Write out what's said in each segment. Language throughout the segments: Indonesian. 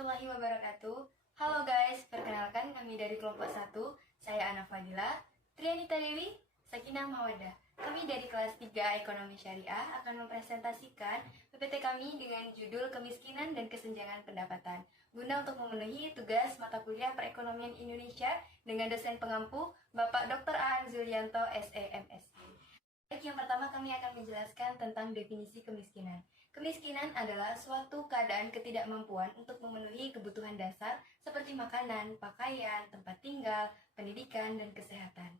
warahmatullahi wabarakatuh. Halo guys, perkenalkan kami dari kelompok 1. Saya Ana Fadila, Trianita Dewi, Sakinah Mawadah. Kami dari kelas 3 Ekonomi Syariah akan mempresentasikan PPT kami dengan judul Kemiskinan dan Kesenjangan Pendapatan, guna untuk memenuhi tugas mata kuliah Perekonomian Indonesia dengan dosen pengampu Bapak Dr. Aan Zulianto, SEMSI. Baik, yang pertama kami akan menjelaskan tentang definisi kemiskinan. Kemiskinan adalah suatu keadaan ketidakmampuan untuk memenuhi kebutuhan dasar seperti makanan, pakaian, tempat tinggal, pendidikan, dan kesehatan.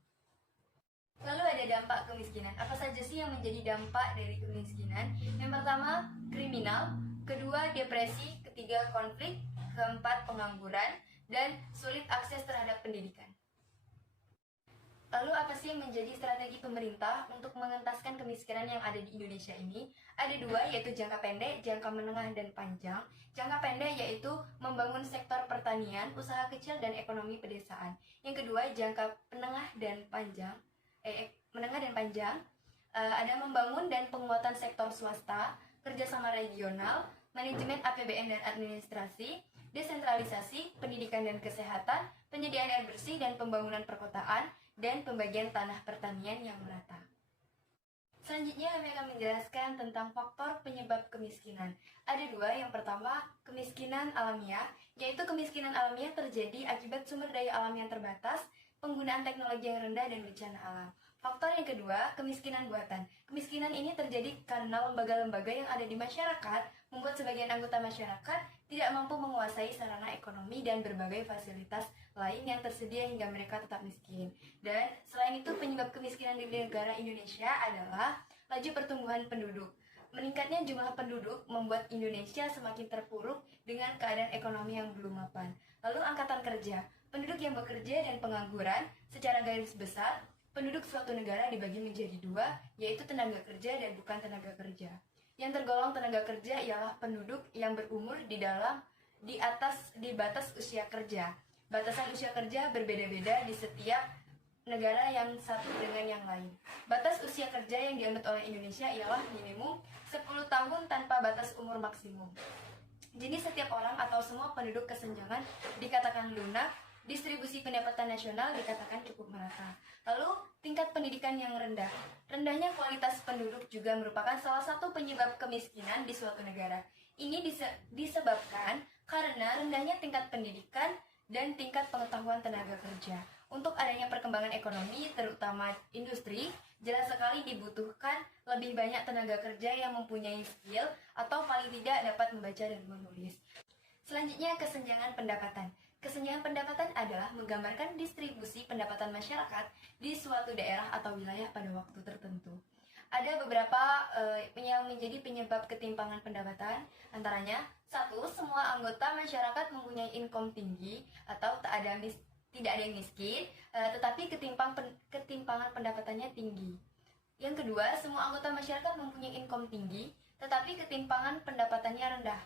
Lalu ada dampak kemiskinan. Apa saja sih yang menjadi dampak dari kemiskinan? Yang pertama, kriminal. Kedua, depresi. Ketiga, konflik. Keempat, pengangguran. Dan sulit akses terhadap pendidikan. Lalu apa sih yang menjadi strategi pemerintah untuk mengentaskan kemiskinan yang ada di Indonesia ini? Ada dua, yaitu jangka pendek, jangka menengah, dan panjang. Jangka pendek yaitu membangun sektor pertanian, usaha kecil, dan ekonomi pedesaan. Yang kedua, jangka menengah dan panjang. Ada membangun dan penguatan sektor swasta, kerjasama regional, manajemen APBN dan administrasi, desentralisasi, pendidikan dan kesehatan, penyediaan air bersih dan pembangunan perkotaan, dan pembagian tanah pertanian yang merata. Selanjutnya kami akan menjelaskan tentang faktor penyebab kemiskinan. Ada dua, yang pertama kemiskinan alamiah, yaitu kemiskinan alamiah terjadi akibat sumber daya alam yang terbatas, penggunaan teknologi yang rendah, dan bencana alam. Faktor yang kedua, kemiskinan buatan. Kemiskinan ini terjadi karena lembaga-lembaga yang ada di masyarakat membuat sebagian anggota masyarakat tidak mampu menguasai sarana ekonomi dan berbagai fasilitas lain yang tersedia hingga mereka tetap miskin. Dan selain itu, penyebab kemiskinan di negara Indonesia adalah laju pertumbuhan penduduk. Meningkatnya jumlah penduduk membuat Indonesia semakin terpuruk dengan keadaan ekonomi yang belum mapan. Lalu angkatan kerja, penduduk yang bekerja dan pengangguran. Secara garis besar, penduduk suatu negara dibagi menjadi dua, yaitu tenaga kerja dan bukan tenaga kerja. Yang tergolong tenaga kerja ialah penduduk yang berumur di batas usia kerja. Batasan usia kerja berbeda-beda di setiap negara yang satu dengan yang lain. Batas usia kerja yang dianut oleh Indonesia ialah minimum 10 tahun tanpa batas umur maksimum. Jadi setiap orang atau semua penduduk kesenjangan dikatakan lunak. Distribusi pendapatan nasional dikatakan cukup merata. Lalu, tingkat pendidikan yang rendah. Rendahnya kualitas penduduk juga merupakan salah satu penyebab kemiskinan di suatu negara. Ini disebabkan karena rendahnya tingkat pendidikan dan tingkat pengetahuan tenaga kerja. Untuk adanya perkembangan ekonomi, terutama industri, jelas sekali dibutuhkan lebih banyak tenaga kerja yang mempunyai skill atau paling tidak dapat membaca dan menulis. Selanjutnya, kesenjangan pendapatan. Kesenjangan pendapatan adalah menggambarkan distribusi pendapatan masyarakat di suatu daerah atau wilayah pada waktu tertentu. Ada beberapa yang menjadi penyebab ketimpangan pendapatan, antaranya 1. Semua anggota masyarakat mempunyai income tinggi atau tidak ada yang miskin, tetapi ketimpangan pendapatannya tinggi. Yang kedua, semua anggota masyarakat mempunyai income tinggi, tetapi ketimpangan pendapatannya rendah.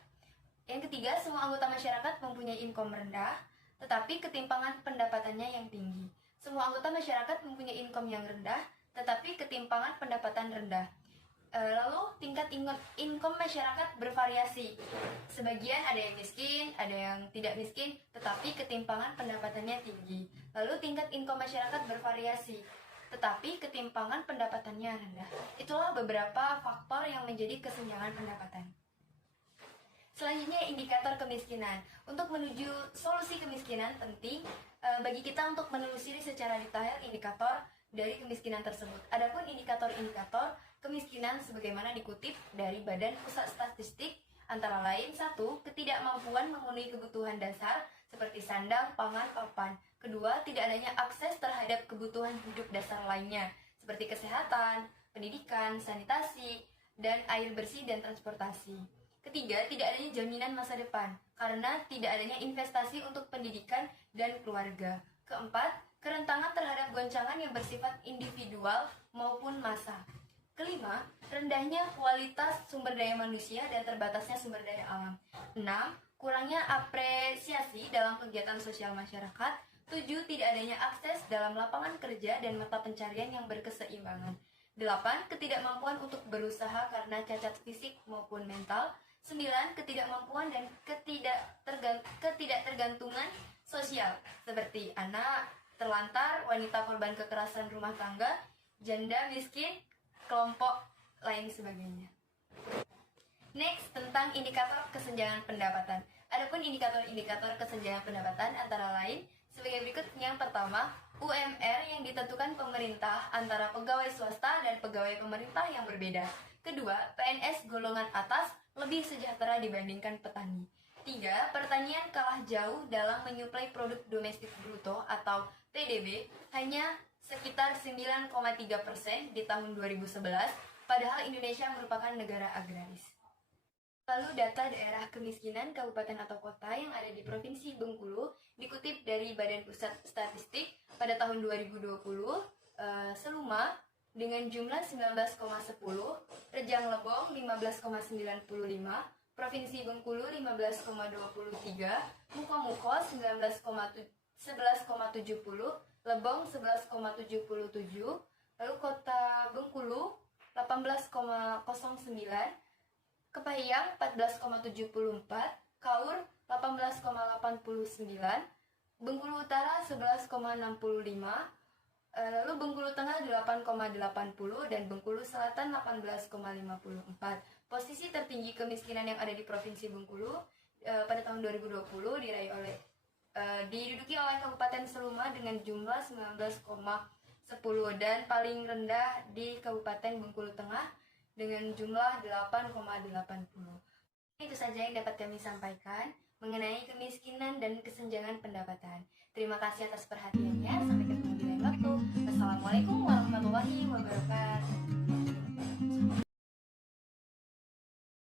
Yang ketiga, semua anggota masyarakat mempunyai income rendah, tetapi ketimpangan pendapatannya yang tinggi. Semua anggota masyarakat mempunyai income yang rendah, tetapi ketimpangan pendapatan rendah. Lalu, tingkat income masyarakat bervariasi. Sebagian ada yang miskin, ada yang tidak miskin, tetapi ketimpangan pendapatannya tinggi. Lalu, tingkat income masyarakat bervariasi, tetapi ketimpangan pendapatannya rendah. Itulah beberapa faktor yang menjadi kesenjangan pendapatan. Selanjutnya, indikator kemiskinan. Untuk menuju solusi kemiskinan, penting bagi kita untuk menelusuri secara detail indikator dari kemiskinan tersebut. Adapun indikator-indikator kemiskinan sebagaimana dikutip dari Badan Pusat Statistik, antara lain 1. Ketidakmampuan memenuhi kebutuhan dasar seperti sandang, pangan, papan. Kedua, tidak adanya akses terhadap kebutuhan hidup dasar lainnya seperti kesehatan, pendidikan, sanitasi, dan air bersih dan transportasi. Ketiga, tidak adanya jaminan masa depan karena tidak adanya investasi untuk pendidikan dan keluarga. Keempat, kerentanan terhadap goncangan yang bersifat individual maupun massa. Kelima, rendahnya kualitas sumber daya manusia dan terbatasnya sumber daya alam. 6. Kurangnya apresiasi dalam kegiatan sosial masyarakat. 7. Tidak adanya akses dalam lapangan kerja dan mata pencarian yang berkeseimbangan. 8. Ketidakmampuan untuk berusaha karena cacat fisik maupun mental. 9. Ketidakmampuan dan ketidaktergantungan sosial seperti anak, terlantar, wanita korban kekerasan rumah tangga, janda miskin, kelompok lain sebagainya. Next, tentang indikator kesenjangan pendapatan. Adapun indikator-indikator kesenjangan pendapatan antara lain sebagai berikut. Yang pertama, UMR yang ditentukan pemerintah antara pegawai swasta dan pegawai pemerintah yang berbeda. Kedua, PNS golongan atas lebih sejahtera dibandingkan petani. 3. Pertanian kalah jauh dalam menyuplai produk domestik bruto atau PDB hanya sekitar 9,3% di tahun 2011, padahal Indonesia merupakan negara agraris. Lalu data daerah kemiskinan kabupaten atau kota yang ada di Provinsi Bengkulu dikutip dari Badan Pusat Statistik pada tahun 2020, Seluma dengan jumlah 19,10, Rejang Lebong 15,95, Provinsi Bengkulu 15,23, Muko 11,70, Lebong 11,77, lalu Kota Bengkulu 18,09, Kepahyang 14,74, Kaur 18,89, Bengkulu Utara 11,65, lalu Bengkulu Tengah 8,80 dan Bengkulu Selatan 18,54. Posisi tertinggi kemiskinan yang ada di Provinsi Bengkulu pada tahun 2020 diduduki oleh Kabupaten Seluma dengan jumlah 19,10 dan paling rendah di Kabupaten Bengkulu Tengah dengan jumlah 8,80. Itu saja yang dapat kami sampaikan mengenai kemiskinan dan kesenjangan pendapatan. Terima kasih atas perhatiannya. Sampai ketemu di lain waktu. Wassalamualaikum warahmatullahi wabarakatuh.